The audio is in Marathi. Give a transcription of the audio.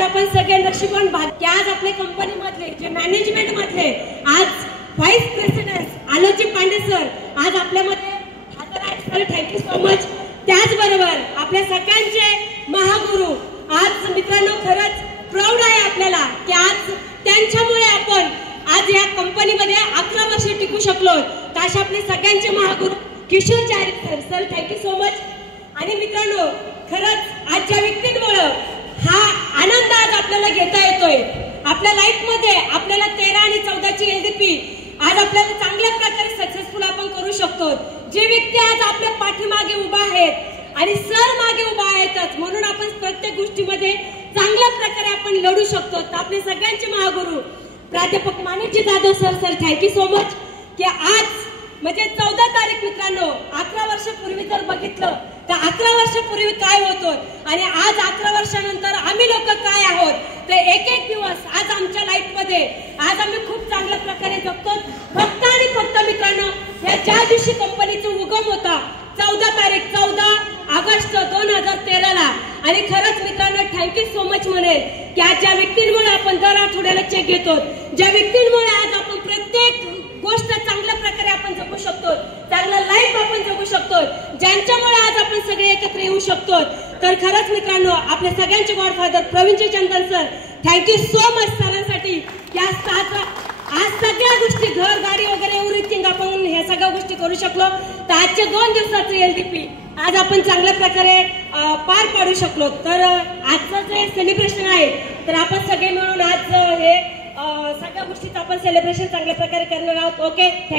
आज आपण सगळे नशिबान की आज आपल्या कंपनी मधले जे मॅनेजमेंट मधले आज व्हाईस प्रेसिडेंट आलोची पांडे सर आज आपल्यामध्ये हजर आहेत सर. Thank you so much. त्याचबरोबर आपल्या सगळ्यांचे महागुरु आज मित्रांनो खरंच प्राऊड आहे आपल्याला की आज त्यांच्यामुळे आपण आज या कंपनीमध्ये 11 वर्ष टिकू शकलो. तर अशा आपले सगळ्यांचे महागुरु किशोर चारिक sir. Sir thank you so much. आणि मित्रांनो खरंच आज ज्या व्यक्तींमुळे हा आनंद आज आपल्याला घेता येतोय आपल्या लाईफ मध्ये आपल्याला 13 आणि 14 ची एलडीपी आज आपल्याला चांगल्या प्रकारे सक्सेसफुल आपण करू शकतो. जे व्यक्ती आज आपल्या पाठीमागे उभा आहेत आणि सर मागे उभा आहेतच म्हणून आपण प्रत्येक गोष्टीमध्ये चांगल्या प्रकारे आपण लढू शकतो. तर आपले सगळ्यांचे महागुरु प्राध्यापक माणिकजी Jadhav sir. Sir thank you so much की आज म्हणजे 14 तारीख मित्रांनो 11 वर्षापूर्वी जर बघितलं तर 11 वर्षापूर्वी काय होतं आणि आज 11 वर्षानंतर आम्ही लोक काय आहोत. तर एक एक दिवस आज आमच्या लाईफ मध्ये आज आम्ही खूप चांगल्या प्रकारे जगतो. फक्त आणि फक्त मित्रांनो या ज्या दिवशी कंपनीचा उगम होता 14 ऑगस्ट 2013 ला. आणि खरंच मित्रांनो थँक्यू सो मच म्हणेल की आज ज्या व्यक्तींमुळे आपण दर आठवड्याला चेक घेतो ज्या व्यक्तींमुळे आज आपण प्रत्येक गोष्ट चांगल्या प्रकारे आपण जगू शकतो चांगला लाईफ आपण जगू शकतो ज्यांच्यामुळे आज आपण सगळे एकत्र येऊ शकतो. तर खरंच मित्रांनो आपल्या सगळ्यांचे गॉडफादर प्रवीणजी चंदन सर थँक्यू सो मच सरांसाठी की आज सगळ्या गोष्टी घर गाडी वगैरे एव्हरीथिंग आपण ह्या सगळ्या गोष्टी करू शकलो. तर आजच्या 2 दिवसाचं एलडीपी आज आपण चांगल्या प्रकारे पार पाडू शकलो. तर आजचं जे सेलिब्रेशन आहे तर आपण सगळे मिळून आज हे सगळ्या गोष्टीचं आपण सेलिब्रेशन चांगल्या प्रकारे करणार आहोत. ओके.